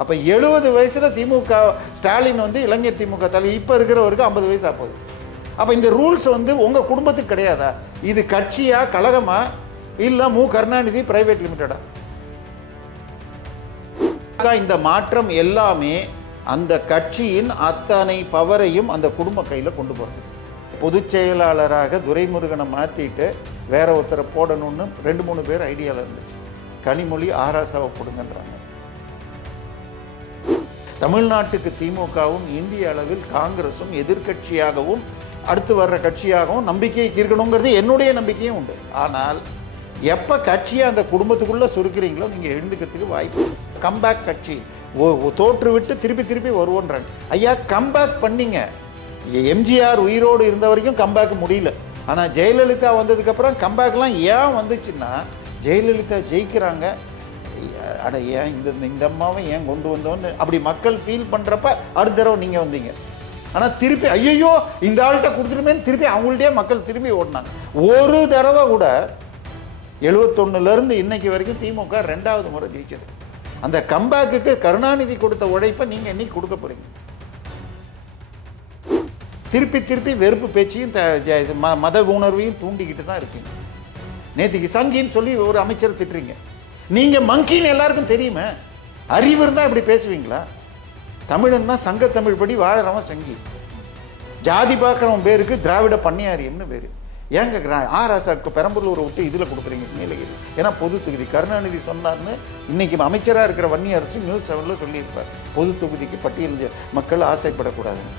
அப்போ 70 வயசில் திமுக ஸ்டாலின் வந்து இளைஞர் திமுக தலைவர், இப்போ இருக்கிறவருக்கு 50 வயசு ஆகுது. அப்போ இந்த ரூல்ஸ் வந்து உங்கள் குடும்பத்துக்கு கிடையாதா? இது கட்சியா, கழகமா, இல்லை கருணாநிதி பிரைவேட் லிமிட்டடா? இந்த மாற்றம் எல்லாமே அந்த கட்சியின் அத்தனை பவரையும் அந்த குடும்ப கையில் கொண்டு போகிறது. பொதுச் செயலாளராக துரைமுருகனை மாற்றிட்டு வேற ஒருத்தரை போடணும்னு 2-3 பேர் ஐடியாவில் இருந்துச்சு. கனிமொழி ஆராசாவை போடுங்கன்றாங்க. தமிழ்நாட்டுக்கு திமுகவும் இந்திய அளவில் காங்கிரஸும் எதிர்கட்சியாகவும் அடுத்து வர்ற கட்சியாகவும் நம்பிக்கையை இருக்கணுங்கிறது என்னுடைய நம்பிக்கையும் உண்டு. ஆனால் எப்போ கட்சியை அந்த குடும்பத்துக்குள்ளே சுருக்கிறீங்களோ நீங்கள் எழுந்துக்கிறதுக்கு வாய்ப்பு. கம்பேக் கட்சி தோற்று விட்டு திருப்பி வருவோன்றாங்க. ஐயா, கம்பேக் பண்ணிங்க. எம்ஜிஆர் உயிரோடு இருந்த வரைக்கும் கம்பேக் முடியல. ஆனால் ஜெயலலிதா வந்ததுக்கப்புறம் கம்பேக்லாம் ஏன் வந்துச்சுன்னா, ஜெயலலிதா ஜெயிக்கிறாங்க, அட ஏன் இந்த அம்மாவை ஏன் கொண்டு வந்தோன்னு அப்படி மக்கள் ஃபீல் பண்ணுறப்ப அடுத்த தடவை நீங்கள் வந்தீங்க. ஆனால் திருப்பி ஐயோ இந்த ஆள்கிட்ட கொடுத்துருமேன்னு திருப்பி அவங்கள்ட்டே மக்கள் திரும்பி ஓடினாங்க. ஒரு தடவை கூட 71லேருந்து இன்னைக்கு வரைக்கும் திமுக 2வது முறை ஜெயிச்சது. அந்த கம்பேக்குக்கு கருணாநிதி கொடுத்த உழைப்பை நீங்கள் என்னைக்கு கொடுக்க போறீங்க? திருப்பி வெறுப்பு பேச்சையும் மத உணர்வையும் தூண்டிக்கிட்டு தான் இருக்கீங்க. நேற்றுக்கு சங்கின்னு சொல்லி ஒரு அமைச்சர் திட்டுறீங்க. நீங்கள் மங்கின்னு எல்லாருக்கும் தெரியுமே. அறிவு இருந்தால் இப்படி பேசுவீங்களா? தமிழன்னா சங்க தமிழ் படி வாழறவன் சங்கி, ஜாதி பார்க்குறவன் பேருக்கு திராவிட பண்ணையாரியம்னு பேர். ஏங்க ஆராசாக்கு பெரம்பலூரை விட்டு இதில் கொடுக்குறீங்க நீலகிரி? ஏன்னா பொது தொகுதி கருணாநிதி சொன்னார்னு இன்னைக்கு அமைச்சராக இருக்கிற வன்னியரசு நியூஸ் 7ல் சொல்லியிருப்பார். பொது தொகுதிக்கு பட்டியல் மக்கள் ஆசைப்படக்கூடாதுன்னு.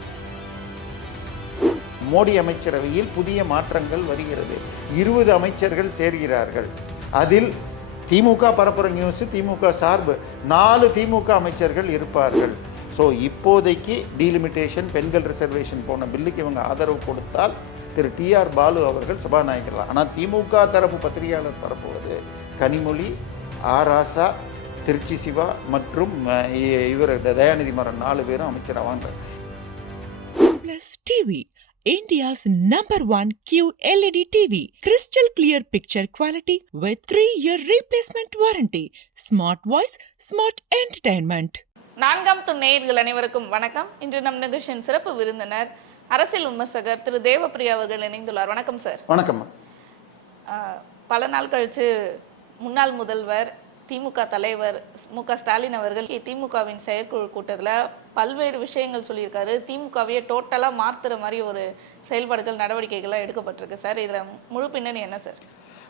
மோடி அமைச்சரவையில் புதிய மாற்றங்கள் வருகிறது. 20 அமைச்சர்கள் சேர்கிறார்கள். அதில் திமுக பரப்புற நியூஸ், திமுக சார்பு 4 திமுக அமைச்சர்கள் இருப்பார்கள். ஸோ இப்போதைக்கு டீலிமிட்டேஷன், பெண்கள் ரிசர்வேஷன் போன பில்லுக்கு இவங்க ஆதரவு கொடுத்தால் திரு TR பாலு அவர்கள் சபாநாயகர். ஆனால் திமுக தரப்பு பத்திரிகையாளர் பரப்புவது கனிமொழி, ஆராசா, திருச்சி சிவா மற்றும் இவர் தயாநிதி மாறன் 4 பேரும் அமைச்சராவாங்க. Plus TV, India's #1 QLED TV, crystal clear picture quality with 3-year replacement warranty, smart voice, smart entertainment. 4ஆம் துணை நேயர்கள் அனைவருக்கும் வணக்கம். இன்று நம் நிகழ்ச்சியின் சிறப்பு விருந்தினர் அரசியல் விமர்சகர் திரு தேவப்பிரியா அவர்கள் இணைந்துள்ளார். வணக்கம் சார். வணக்கம். பல நாள் கழிச்சு முன்னாள் முதல்வர் திமுக தலைவர் ஸ்டாலின் அவர்கள் திமுகவின் செயற்குழு கூட்டத்தில் பல்வேறு விஷயங்கள் சொல்லியிருக்காரு. திமுகவையே டோட்டலாக மாற்றுற மாதிரி ஒரு செயல்பாடுகள் நடவடிக்கைகள்லாம் எடுக்கப்பட்டிருக்கு சார். இதில் முழு பின்னணி என்ன சார்?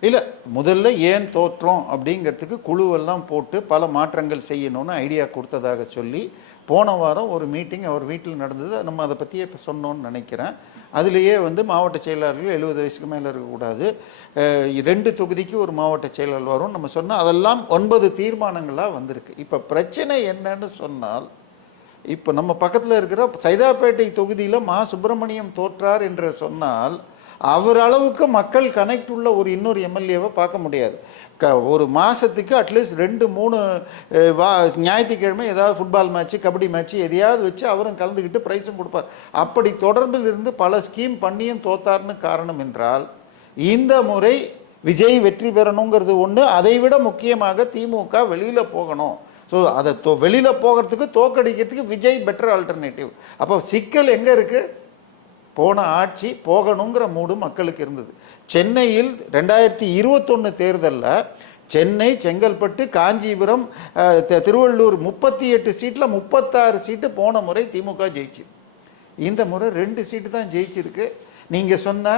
இல்லை, முதல்ல ஏன் தோற்றோம் அப்படிங்கிறதுக்கு குழுவெல்லாம் போட்டு பல மாற்றங்கள் செய்யணும்னு ஐடியா கொடுத்ததாக சொல்லி போன வாரம் ஒரு மீட்டிங் அவர் வீட்டில் நடந்தது. நம்ம அதை பற்றியே இப்போ சொன்னோன்னு நினைக்கிறேன். அதுலேயே மாவட்ட செயலாளர்கள் 70 வயசுக்கு மேலே இருக்கக்கூடாது, 2 தொகுதிக்கு ஒரு மாவட்ட செயலாளர் வரும் நம்ம சொன்னால் அதெல்லாம் 9 தீர்மானங்களாக வந்திருக்கு. இப்போ பிரச்சனை என்னன்னு சொன்னால், இப்போ நம்ம பக்கத்தில் இருக்கிற சைதாப்பேட்டை தொகுதியில் சுப்பிரமணியம் தோற்றார் என்று சொன்னால் அவர் அளவுக்கு மக்கள் கனெக்ட் உள்ள ஒரு இன்னொரு எம்எல்ஏவை பார்க்க முடியாது. ஒரு மாதத்துக்கு அட்லீஸ்ட் 2-3 ஞாயிற்றுக்கிழமை ஏதாவது ஃபுட்பால் மேட்ச்சு, கபடி மேட்ச்சு எதையாவது வச்சு அவரும் கலந்துக்கிட்டு ப்ரைஸும் கொடுப்பார். அப்படி தொடர்பில் இருந்து பல ஸ்கீம் பண்ணியும் தோத்தார்னு காரணம் என்றால், இந்த முறை விஜய் வெற்றி பெறணுங்கிறது ஒன்று. அதை விட முக்கியமாக திமுக வெளியில் போகணும். ஸோ அதை வெளியில் போகிறதுக்கு தோக்கடிக்கிறதுக்கு விஜய் பெட்டர் ஆல்டர்னேட்டிவ். அப்போ சிக்கல் எங்கே இருக்குது? போன ஆட்சி போகணுங்கிற மூடு மக்களுக்கு இருந்தது. சென்னையில் 2021 தேர்தலில் சென்னை, செங்கல்பட்டு, காஞ்சிபுரம், திருவள்ளூர் 38 சீட்டில் 36 சீட்டு போன முறை திமுக ஜெயிச்சு. இந்த முறை 2 சீட்டு தான் ஜெயிச்சிருக்கு. நீங்கள் சொன்ன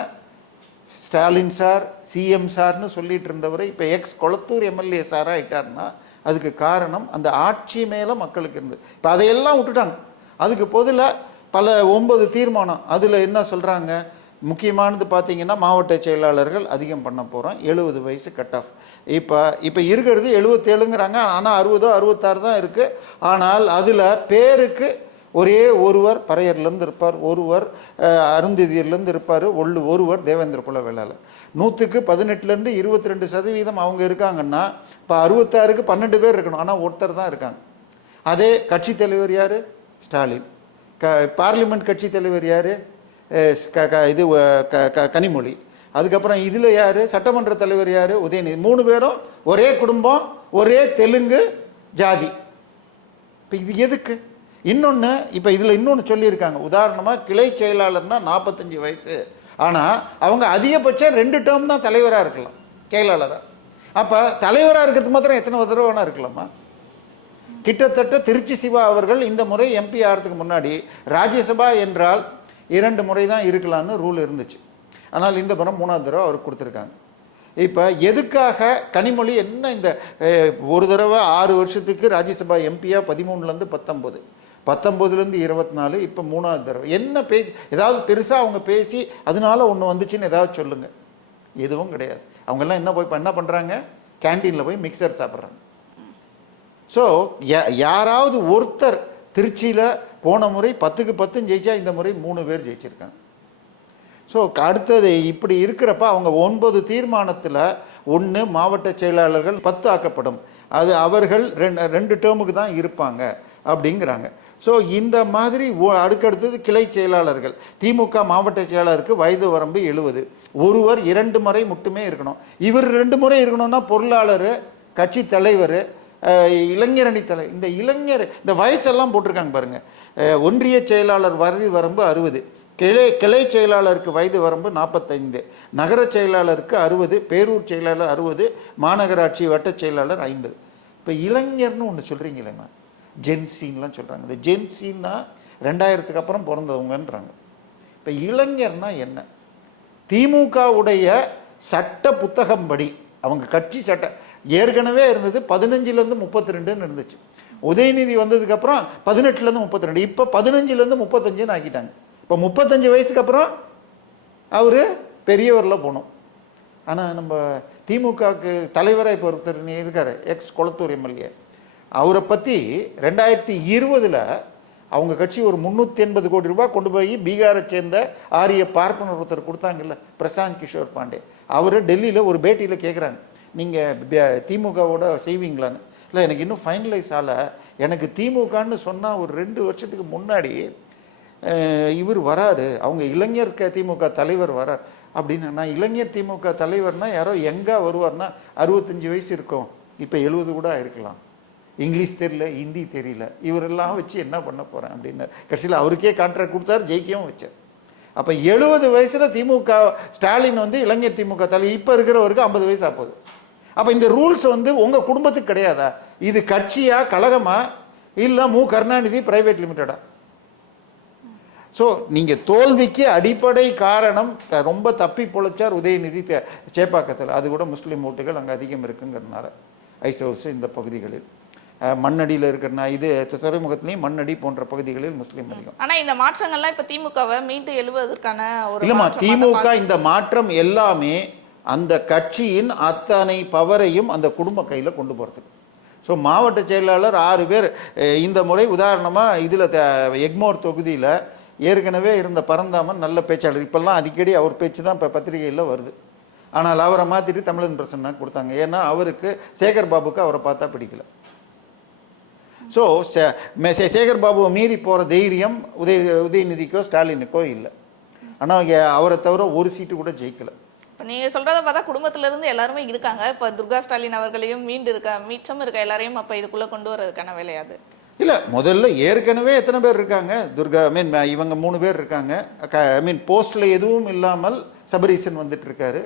ஸ்டாலின் சார், சிஎம் சார்னு சொல்லிட்டு இருந்தவரை இப்போ கொளத்தூர் எம்எல்ஏ சாராக ஆயிட்டார்னா அதுக்கு காரணம் அந்த ஆட்சி மேலே மக்களுக்கு இருந்தது. இப்போ அதையெல்லாம் விட்டுட்டாங்க. அதுக்கு பொதுவில் பல 9 தீர்மானம். அதில் என்ன சொல்கிறாங்க? முக்கியமானது பார்த்தீங்கன்னா மாவட்ட செயலாளர்கள் அதிகம் பண்ண போகிறோம், 70 வயசு கட் ஆஃப். இப்போ இருக்கிறது 77ங்கிறாங்க. ஆனால் 60-66 தான் இருக்குது. ஆனால் அதில் பேருக்கு ஒரே ஒருவர் பறையர்லேருந்து இருப்பார், ஒருவர் அருந்ததியிலேருந்து இருப்பார், ஒருவர் தேவேந்திர குல வேளாளர். 100க்கு 18லேருந்து 22% அவங்க இருக்காங்கன்னா இப்போ 66க்கு 12 பேர் இருக்கணும். ஆனால் ஒருத்தர் தான் இருக்காங்க. அதே கட்சி தலைவர் யார்? ஸ்டாலின். பார்லிமெண்ட் கட்சி தலைவர் யார்? இது கனிமொழி. அதுக்கப்புறம் இதில் யார்? சட்டமன்ற தலைவர் யார்? உதயநிதி. 3 பேரும் ஒரே குடும்பம், ஒரே தெலுங்கு ஜாதி. இப்போ இது எதுக்கு? இன்னொன்று, இப்போ இதில் இன்னொன்று சொல்லியிருக்காங்க. உதாரணமாக கிளை செயலாளர்னா 45 வயசு, ஆனால் அவங்க அதிகபட்சம் 2 டேர்ம் தான் தலைவராக இருக்கலாம், செயலாளராக. அப்போ தலைவராக இருக்கிறது மாத்திரம் எத்தனை தடவை வேணா இருக்கலாமா? கிட்டத்தட்ட திருச்சி சிவா அவர்கள் இந்த முறை எம்பி ஆகிறதுக்கு முன்னாடி ராஜ்யசபா என்றால் 2 முறை தான் இருக்கலான்னு ரூல் இருந்துச்சு. ஆனால் இந்த முறை 3ஆவது தடவை அவருக்கு கொடுத்துருக்காங்க. இப்போ எதுக்காக கனிமொழி என்ன இந்த ஒரு தடவை 6 வருஷத்துக்கு ராஜ்யசபா எம்பியா 13லேருந்து 19, 19லேருந்து 24, இப்போ 3ஆவது தடவை என்ன பேசி, ஏதாவது பெருசாக அவங்க பேசி அதனால ஒன்று வந்துச்சுன்னு ஏதாவது சொல்லுங்கள். எதுவும் கிடையாது. அவங்கெல்லாம் என்ன பண்ணுறாங்க? கேன்டீனில் போய் மிக்சர் சாப்பிட்றாங்க. ஸோ யாராவது ஒருத்தர் திருச்சியில் போன முறை 10க்கு 10 ஜெயிச்சா இந்த முறை 3 பேர் ஜெயிச்சிருக்காங்க. ஸோ அடுத்தது இப்படி இருக்கிறப்ப அவங்க 9 தீர்மானத்தில் 1 மாவட்ட செயலாளர்கள் 10 ஆக்கப்படும், அது அவர்கள் 2 டேர்முக்கு தான் இருப்பாங்க அப்படிங்கிறாங்க. ஸோ இந்த மாதிரி அடுக்கடுத்தது கிளை செயலாளர்கள். திமுக மாவட்ட செயலாளருக்கு வயது வரம்பு 70, ஒருவர் 2 முறை மட்டுமே இருக்கணும். இவர் 2 முறை இருக்கணும்னா பொருளாளர், கட்சி தலைவர், இளைஞரணி தலை, இந்த இளைஞர் இந்த வயசெல்லாம் போட்டிருக்காங்க பாருங்க. ஒன்றிய செயலாளர் வயது வரம்பு 60, கிளை செயலாளருக்கு வயது வரம்பு 45, நகர செயலாளருக்கு 60, பேரூர் செயலாளர் 60, மாநகராட்சி வட்ட செயலாளர் 50. இப்போ இளைஞர்னு ஒன்று சொல்கிறீங்களேம்மா, ஜென்சின்லாம் சொல்கிறாங்க. இந்த ஜென்சின்னா 2000க்கு அப்புறம் பிறந்தவங்கன்றாங்க. இப்போ இளைஞர்னா என்ன? திமுகவுடைய சட்ட புத்தகம் படி அவங்க கட்சி சட்ட ஏற்கனவே இருந்தது 15லேருந்து 32ன்னு இருந்துச்சு. உதயநிதி வந்ததுக்கப்புறம் 18லேருந்து 32, இப்போ 15லேருந்து 35ன்னு ஆக்கிட்டாங்க. இப்போ 35 வயசுக்கு அப்புறம் அவர் பெரியவரில் போகணும். ஆனால் நம்ம திமுகவுக்கு தலைவராக இப்போ ஒருத்தர் இருக்கார், எக்ஸ் கொளத்தூர் எம்எல்ஏ. அவரை பற்றி 2020 அவங்க கட்சி ஒரு 380 கோடி ரூபாய் கொண்டு போய் பீகாரை சேர்ந்த ஆரிய பார்ப்பனர் ஒருத்தர் கொடுத்தாங்கல்ல, பிரசாந்த் கிஷோர் பாண்டே. அவர் டெல்லியில் ஒரு பேட்டியில் கேட்குறாங்க, நீங்கள் திமுகவோட செய்வீங்களான்னு. இல்லை, எனக்கு இன்னும் ஃபைனலைஸ் ஆகலை. எனக்கு திமுகன்னு சொன்னால் ஒரு 2 வருஷத்துக்கு முன்னாடி இவர் வராரு, அவங்க இளைஞர் திமுக தலைவர் வரார் அப்படின்னு. நான் இளைஞர் திமுக தலைவர்னா யாரோ எங்கே வருவார்னா 65 வயசு இருக்கும், இப்போ 70 கூட இருக்கலாம், இங்கிலீஷ் தெரியல, ஹிந்தி தெரியல, இவரெல்லாம் வச்சு என்ன பண்ண போகிறேன் அப்படின்னு. கடைசியில் அவருக்கே கான்ட்ராக்ட் கொடுத்தாரு, ஜெயிக்கவும் வச்சார். அப்போ 70 வயசில் திமுக ஸ்டாலின் இளைஞர் திமுக தலைவர், இப்போ இருக்கிறவருக்கு 50 வயசு ஆகுது. அப்போ இந்த ரூல்ஸ் உங்கள் குடும்பத்துக்கு கிடையாதா? இது கட்சியா, கழகமா, இல்லை கருணாநிதி பிரைவேட் லிமிட்டடா? ஸோ நீங்கள் தோல்விக்கு அடிப்படை காரணம் ரொம்ப தப்பி பொழைச்சார் உதயநிதி சேப்பாக்கத்தில். அது கூட முஸ்லீம் ஓட்டுகள் அங்கே அதிகம் இருக்குங்கிறதுனால ஐஸ் ஹவுஸ் இந்த பகுதிகளில், மண்ணடியில் இருக்கிறனா இது துறைமுகத்திலையும் மண்ணடி போன்ற பகுதிகளில் முஸ்லீம் அதிகம். ஆனால் இந்த மாற்றங்கள்லாம் இப்போ திமுகவை மீண்டும் எழுவதற்கான ஒரு இல்லைம்மா, திமுக இந்த மாற்றம் எல்லாமே அந்த கட்சியின் அத்தனை பவரையும் அந்த குடும்ப கையில் கொண்டு போகிறதுக்கு. ஸோ மாவட்ட செயலாளர் 6 பேர் இந்த முறை உதாரணமாக இதில் எக்மோர் தொகுதியில் ஏற்கனவே இருந்த பரந்தாமன் நல்ல பேச்சாளர், இப்போல்லாம் அடிக்கடி அவர் பேச்சு தான் இப்போ பத்திரிகையில் வருது. ஆனால் அவரை மாற்றிட்டு தமிழன் பிரசன்னா கொடுத்தாங்க. ஏன்னா அவருக்கு சேகர் பாபுக்கு அவரை பார்த்தா பிடிக்கல. ஸோ சேகர் பாபுவை மீறி போகிற தைரியம் உதயநிதிக்கோ ஸ்டாலினுக்கோ இல்லை. ஆனால் அவரை தவிர ஒரு சீட்டு கூட ஜெயிக்கலை. இப்போ நீங்கள் சொல்கிறத பார்த்தா குடும்பத்திலேருந்து எல்லாருமே இருக்காங்க. இப்போ துர்கா ஸ்டாலின் அவர்களையும் மீட்டும் இருக்க எல்லாரையும் அப்போ இதுக்குள்ளே கொண்டு வரதுக்கான வேலையாது இல்லை. முதல்ல ஏற்கனவே எத்தனை பேர் இருக்காங்க? துர்கா இவங்க 3 பேர் இருக்காங்க. போஸ்டில் எதுவும் இல்லாமல் சபரீசன் வந்துட்டு இருக்காரு.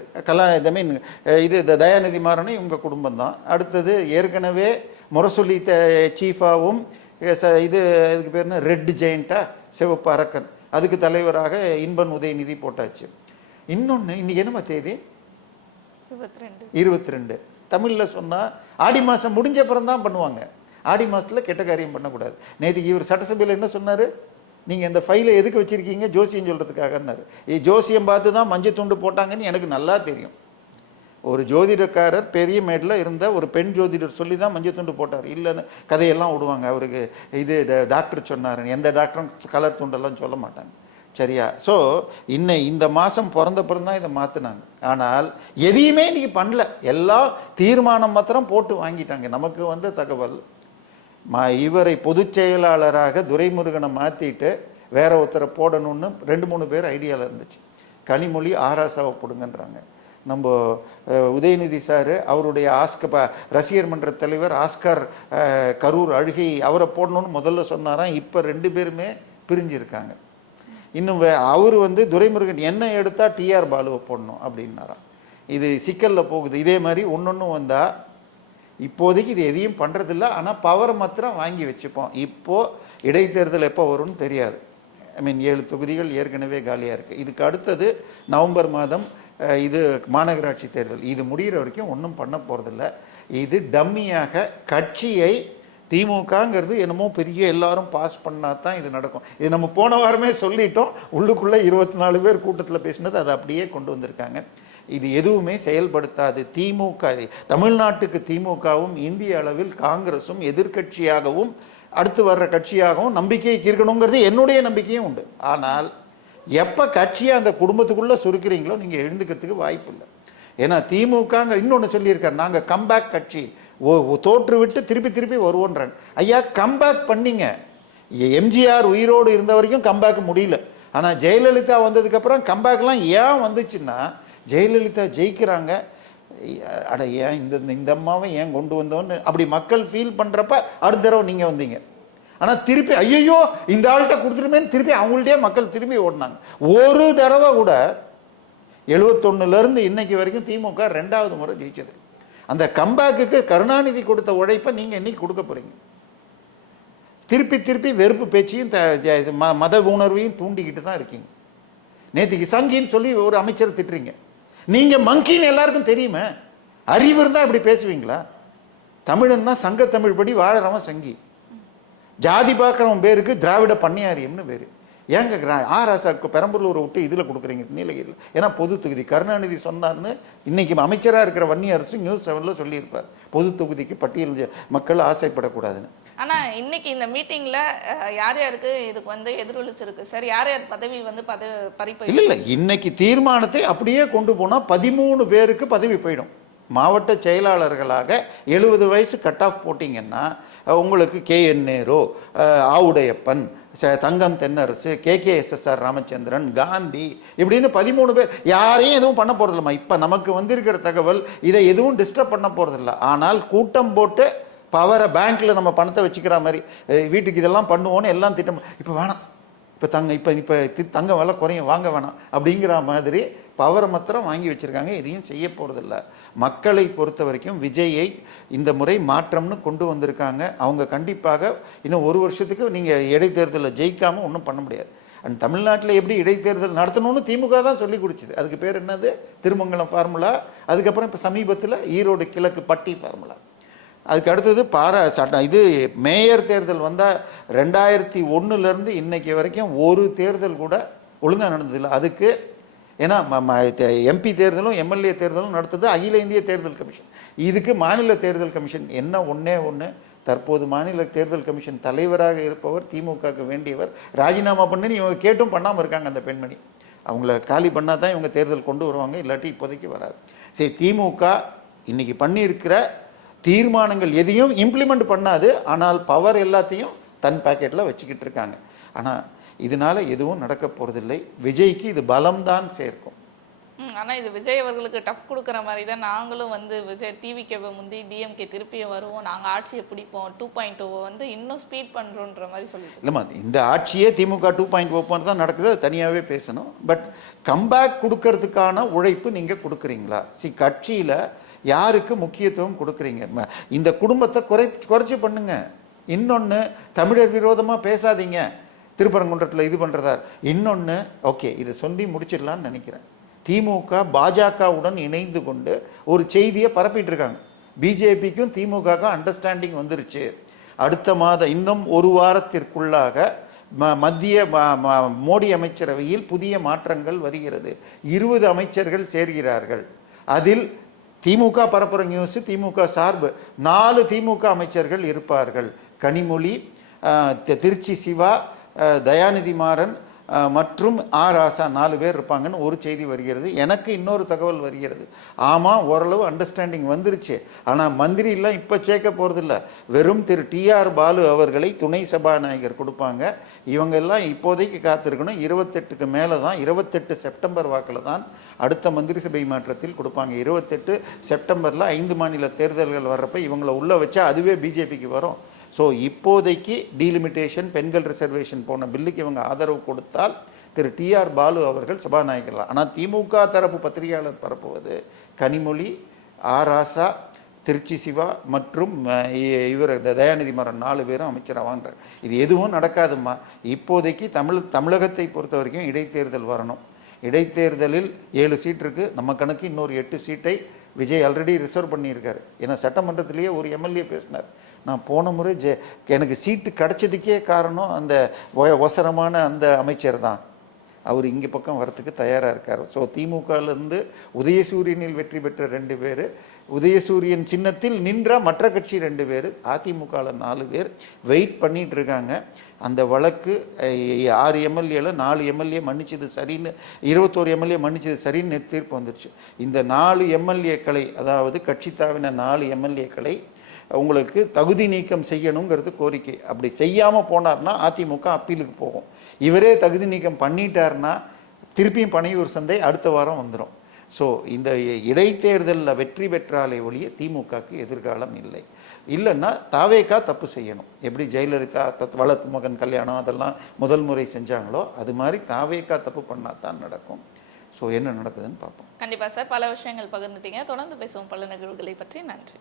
இது தயாநிதி மாறனும் இவங்க குடும்பம் தான். அடுத்தது ஏற்கனவே முரசொலி சீஃபாவும் இதுக்கு பேர் என்ன, ரெட் ஜெயிண்டா, சிவப்பு அரக்கன், அதுக்கு தலைவராக இன்பன் உதயநிதி போட்டாச்சு. இன்னொன்று, இன்னைக்கு என்னமா தேதி? 22. தமிழில் சொன்னால் ஆடி மாதம் முடிஞ்ச அப்புறம் தான் பண்ணுவாங்க. ஆடி மாதத்தில் கெட்ட காரியம் பண்ணக்கூடாது. நேற்றுக்கு இவர் சட்டசபையில் என்ன சொன்னார்? நீங்கள் இந்த ஃபைலை எதுக்கு வச்சுருக்கீங்க? ஜோசியம் சொல்கிறதுக்காகன்னாரு. ஜோசியம் பார்த்து தான் மஞ்சள் துண்டு போட்டாங்கன்னு எனக்கு நல்லா தெரியும். ஒரு ஜோதிடக்காரர் பெரிய மேடில் இருந்த ஒரு பெண் ஜோதிடர் சொல்லி தான் மஞ்சள் துண்டு போட்டார். இல்லைன்னு கதையெல்லாம் விடுவாங்க. அவருக்கு இது டாக்டர் சொன்னார். எந்த டாக்டரும் கலர் துண்டெல்லாம் சொல்ல மாட்டாங்க, சரியா? ஸோ இந்த மாதம் பிறந்தப்புறம் தான் இதை மாற்றினாங்க. ஆனால் எதையுமே இன்றைக்கி பண்ணல. எல்லா தீர்மானம் மாத்திரம் போட்டு வாங்கிட்டாங்க. நமக்கு வந்த தகவல், இவரை பொதுச் செயலாளராக துரைமுருகனை மாற்றிட்டு வேற ஒருத்தரை போடணும்னு 2-3 பேர் ஐடியாவில் இருந்துச்சு. கனிமொழி ஆராசாவை போடுங்கன்றாங்க. நம்ம உதயநிதி சார், அவருடைய ரசிகர் மன்ற தலைவர் ஆஸ்கர் கரூர் அழுகை அவரை போடணும்னு முதல்ல சொன்னாராம். இப்போ 2 பேருமே பிரிஞ்சிருக்காங்க. இன்னும் அவர் வந்து துரைமுருகன் என்ன எடுத்தால் டிஆர் பாலுவை போடணும் அப்படின்னாராம். இது சிக்கலில் போகுது. இதே மாதிரி ஒன்று வந்தால் இப்போதைக்கு இது எதையும் பண்ணுறதில்ல. ஆனால் பவர் மாத்திரம் வாங்கி வச்சுப்போம். இப்போது இடைத்தேர்தல் எப்போ வரும்னு தெரியாது. 7 தொகுதிகள் ஏற்கனவே காலியாக இருக்குது. இதுக்கு அடுத்தது நவம்பர் மாதம் இது மாநகராட்சி தேர்தல். இது முடிகிற வரைக்கும் ஒன்றும் பண்ண போகிறதில்ல. இது டம்மியாக கட்சியை திமுகங்கிறது என்னமோ பெரிய எல்லாரும் பாஸ் பண்ணால் தான் இது நடக்கும். இது நம்ம போன வாரமே சொல்லிட்டோம். உள்ளுக்குள்ளே 24 பேர் கூட்டத்தில் பேசினது அதை அப்படியே கொண்டு வந்திருக்காங்க. இது எதுவுமே செயல்படுத்தாது. திமுக தமிழ்நாட்டுக்கு திமுகவும் இந்திய அளவில் காங்கிரஸும் எதிர்கட்சியாகவும் அடுத்து வர்ற கட்சியாகவும் நம்பிக்கைக்கு இருக்கணுங்கிறது என்னுடைய நம்பிக்கையும் உண்டு. ஆனால் எப்போ கட்சியை அந்த குடும்பத்துக்குள்ளே சுருக்கிறீங்களோ நீங்கள் எழுந்துக்கிறதுக்கு வாய்ப்பு இல்லை. ஏன்னா திமுகங்க இன்னொன்று சொல்லியிருக்காரு, நாங்கள் கம்பேக் கட்சி, தோற்று விட்டு திருப்பி திருப்பி வருவோன்றாங்க. ஐயா, கம்பேக் பண்ணிங்க. எம்ஜிஆர் உயிரோடு இருந்த வரைக்கும் கம்பேக் முடியல. ஆனால் ஜெயலலிதா வந்ததுக்கப்புறம் கம்பேக்லாம் ஏன் வந்துச்சுன்னா, ஜெயலலிதா ஜெயிக்கிறாங்க, அட ஏன் இந்த அம்மாவை ஏன் கொண்டு வந்தோன்னு அப்படி மக்கள் ஃபீல் பண்ணுறப்ப அடுத்த தடவை நீங்கள் வந்தீங்க. ஆனால் திருப்பி ஐயோ இந்த ஆள்கிட்ட கொடுத்துருமேன்னு திருப்பி அவங்கள்ட்டே மக்கள் திரும்பி ஓடினாங்க. ஒரு தடவை கூட 71 இன்னைக்கு வரைக்கும் திமுக 2வது முறை ஜெயிச்சது. அந்த கம்பேக்குக்கு கருணாநிதி கொடுத்த உழைப்பை நீங்கள் இன்னைக்கு கொடுக்க போகிறீங்க. திருப்பி திருப்பி வெறுப்பு பேச்சையும் மத உணர்வையும் தூண்டிக்கிட்டு தான் இருக்கீங்க. நேற்றுக்கு சங்கின்னு சொல்லி ஒரு அமைச்சர் திட்டுறீங்க. நீங்கள் மங்கின்னு எல்லாருக்கும் தெரியுமே. அறிவு இருந்தால் இப்படி பேசுவீங்களா? தமிழன்னா சங்க தமிழ் படி வாழறவன் சங்கி, ஜாதி பார்க்குறவன் பேருக்கு திராவிட பண்ணையாரியம்னு பேர். ஏங்க ஆராசாக்கு பெரம்பலூரை விட்டு இதில் கொடுக்குறீங்க நீலகிரியில்? ஏன்னா பொது தொகுதி கருணாநிதி சொன்னார்னு இன்னைக்கு அமைச்சராக இருக்கிற வன்னி அரசு நியூஸ் 7ல் சொல்லியிருப்பார், பொது தொகுதிக்கு பட்டியல் மக்கள் ஆசைப்படக்கூடாதுன்னு. ஆனால் இன்னைக்கு இந்த மீட்டிங்கில் யார் யாருக்கு இதுக்கு வந்து எதிரொலிச்சிருக்கு சார்? யார் யார் பதவி வந்து பறிப்பு? இல்லை, இன்னைக்கு தீர்மானத்தை அப்படியே கொண்டு போனால் 13 பேருக்கு பதவி போயிடும். மாவட்ட செயலாளர்களாக 70 வயசு கட் ஆஃப் போட்டிங்கன்னா உங்களுக்கு KN நேரு, ஆவுடையப்பன், தங்கம் தென்னரசு, KKSSR ராமச்சந்திரன், காந்தி இப்படின்னு 13 பேர். யாரையும் எதுவும் பண்ண போகிறதில்லம்மா. இப்போ நமக்கு வந்திருக்கிற தகவல் இதை எதுவும் டிஸ்டர்ப் பண்ண போகிறதில்ல. ஆனால் கூட்டம் போட்டு பவரை பேங்க்கில் நம்ம பணத்தை வச்சுக்கிற மாதிரி வீட்டுக்கு இதெல்லாம் பண்ணுவோன்னு எல்லாம் திட்டம். இப்போ வேணாம், இப்போ தங்க விலை குறையும், வாங்க வேணாம் அப்படிங்கிற மாதிரி பவரை மாத்திரம் வாங்கி வச்சுருக்காங்க. எதையும் செய்ய போகிறதில்ல. மக்களை பொறுத்த வரைக்கும் விஜயை இந்த முறை மாற்றம்னு கொண்டு வந்திருக்காங்க. அவங்க கண்டிப்பாக இன்னும் 1 வருஷத்துக்கு நீங்கள் இடைத்தேர்தலில் ஜெயிக்காமல் ஒன்றும் பண்ண முடியாது. அண்ட் தமிழ்நாட்டில் எப்படி இடைத்தேர்தல் நடத்தணும்னு திமுக தான் சொல்லி கொடுக்குது. அதுக்கு பேர் என்னது? திருமங்கலம் ஃபார்முலா. அதுக்கப்புறம் இப்போ சமீபத்தில் ஈரோடு கிழக்கு பட்டி ஃபார்முலா. அதுக்கு அடுத்தது இது மேயர் தேர்தல் வந்தால் 2001 இன்னைக்கு வரைக்கும் ஒரு தேர்தல் கூட ஒழுங்காக நடந்ததில்லை. அதுக்கு ஏன்னா MP தேர்தலும் MLA தேர்தலும் நடத்துது அகில இந்திய தேர்தல் கமிஷன். இதுக்கு மாநில தேர்தல் கமிஷன் என்ன ஒன்று தற்போது மாநில தேர்தல் கமிஷன் தலைவராக இருப்பவர் திமுகவுக்கு வேண்டியவர் ராஜினாமா பண்ணி இவங்க கேட்டும் பண்ணாமல் இருக்காங்க. அந்த பெண்மணி அவங்கள காலி பண்ணால் தான் இவங்க தேர்தல் கொண்டு வருவாங்க, இல்லாட்டி இப்போதைக்கு வராது. சரி, திமுக இன்னைக்கு பண்ணியிருக்கிற தீர்மானங்கள் எதையும் இம்ப்ளிமெண்ட் பண்ணாது. ஆனால் பவர் எல்லாத்தையும் தன் பாக்கெட்டில் வச்சுக்கிட்டு இருக்காங்க. ஆனால் இதனால எதுவும் நடக்க போகிறதில்லை. விஜய்க்கு இது பலம்தான் சேர்க்கும். ஆனால் இது விஜய் அவர்களுக்கு டஃப் கொடுக்குற மாதிரி தான். நாங்களும் வந்து விஜய் டிவிக்கு முந்தி DMK திருப்பியும் வருவோம், நாங்கள் ஆட்சியை பிடிப்போம், 2.0 வந்து இன்னும் ஸ்பீட் பண்ணுறோன்ற மாதிரி சொல்லிட்டு. இல்லைம்மா, இந்த ஆட்சியே திமுக 2.0 தான் நடக்குது, அது தனியாகவே பேசணும். பட் கம்பேக் கொடுக்கறதுக்கான உழைப்பு நீங்கள் கொடுக்குறீங்களா? கட்சியில் யாருக்கு முக்கியத்துவம் கொடுக்குறீங்க? இந்த குடும்பத்தை குறைச்சி பண்ணுங்க. இன்னொன்று, தமிழர் விரோதமாக பேசாதீங்க. திருப்பரங்குன்றத்தில் இது பண்ணுறதா. இன்னொன்று, ஓகே, இதை சொல்லி முடிச்சிடலான்னு நினைக்கிறேன். திமுக பாஜகவுடன் இணைந்து கொண்டு ஒரு செய்தியை பரப்பிட்டு இருக்காங்க. பிஜேபிக்கும் திமுகவுக்கும் அண்டர்ஸ்டாண்டிங் வந்துருச்சு. அடுத்த மாதம் இன்னும் 1 வாரத்திற்குள்ளாக மத்திய மோடி அமைச்சரவையில் புதிய மாற்றங்கள் வருகிறது. 20 அமைச்சர்கள் சேர்கிறார்கள். அதில் திமுக பரப்புற நியூஸ், திமுக சார்பு 4 திமுக அமைச்சர்கள் இருப்பார்கள். கனிமொழி, திருச்சி சிவா, தயாநிதி மாறன், மற்றும் ராசா 4 பேர் இருப்பாங்கன்னு ஒரு செய்தி வருகிறது. எனக்கு இன்னொரு தகவல் வருகிறது. ஆமாம், ஓரளவு அண்டர்ஸ்டாண்டிங் வந்துருச்சு. ஆனால் மந்திரிலாம் இப்போ சேர்க்க போகிறதில்ல. வெறும் திரு டிஆர் பாலு அவர்களை துணை சபாநாயகர் கொடுப்பாங்க. இவங்கெல்லாம் இப்போதைக்கு காத்திருக்கணும். 28க்கு மேலே தான், 28 செப்டம்பர் வாக்கில் தான் அடுத்த மந்திரி சபை மாற்றத்தில் கொடுப்பாங்க. 28 செப்டம்பரில் 5 மாநில தேர்தல்கள் வர்றப்ப இவங்களை உள்ளே வச்சா அதுவே பிஜேபிக்கு வரும். ஸோ இப்போதைக்கு டீலிமிட்டேஷன், பெண்கள் ரிசர்வேஷன் போன பில்லுக்கு இவங்க ஆதரவு கொடுத்தால் திரு டிஆர் பாலு அவர்கள் சபாநாயகர். ஆனால் திமுக தரப்பு பத்திரிகையாளர் பரப்புவது கனிமொழி, ராசா, திருச்சி சிவா மற்றும் இவர் தயாநிதி மாறன் 4 பேரும் அமைச்சராவாங்க. இது எதுவும் நடக்காதும்மா. இப்போதைக்கு தமிழகத்தை பொறுத்த வரைக்கும் இடைத்தேர்தல் வரணும். இடைத்தேர்தலில் 7 சீட் இருக்குது. நம்ம கணக்கு இன்னொரு 8 சீட்டை விஜய் ஆல்ரெடி ரிசர்வ் பண்ணியிருக்காரு. ஏன்னா சட்டமன்றத்திலேயே ஒரு எம்எல்ஏ பேசினார், நான் போன முறை எனக்கு சீட்டு கிடைச்சதுக்கே காரணம் அந்த ஒசரமான அந்த அமைச்சர் தான், அவர் இங்கே பக்கம் வரத்துக்கு தயாராக இருக்கார். ஸோ திமுகலேருந்து உதயசூரியனில் வெற்றி பெற்ற 2 பேர், உதயசூரியன் சின்னத்தில் நின்ற மற்ற கட்சி 2 பேர், அதிமுகவில் 4 பேர் வெயிட் பண்ணிகிட்டு இருக்காங்க. அந்த வழக்கு 6 எம்எல்ஏல 4 எம்எல்ஏ மன்னிச்சது சரின்னு, 21 எம்எல்ஏ மன்னிச்சது சரின்னு தீர்ப்பு வந்துருச்சு. இந்த 4 எம்எல்ஏக்களை, அதாவது கட்சி தாவின 4 எம்எல்ஏக்களை உங்களுக்கு தகுதி நீக்கம் செய்யணுங்கிறது கோரிக்கை. அப்படி செய்யாமல் போனார்னா அதிமுக அப்பீலுக்கு போகும். இவரே தகுதி நீக்கம் பண்ணிட்டார்னா திருப்பியும் பனையூர் சந்தை அடுத்த வாரம் வந்துடும். ஸோ இந்த இடைத்தேர்தலில் வெற்றி பெற்றாலே ஒழிய திமுகக்கு எதிர்காலம் இல்லை. இல்லைன்னா தாவேக்கா தப்பு செய்யணும். எப்படி ஜெயலலிதா வளர்த்து மகன் கல்யாணம் அதெல்லாம் முதல் முறை செஞ்சாங்களோ அது மாதிரி தாவேக்கா தப்பு பண்ணால் தான் நடக்கும். ஸோ என்ன நடக்குதுன்னு பார்ப்போம். கண்டிப்பாக சார், பல விஷயங்கள் பகிர்ந்துட்டீங்க. தொடர்ந்து பேசுவோம் பல நிகழ்வுகளை பற்றி. நன்றி.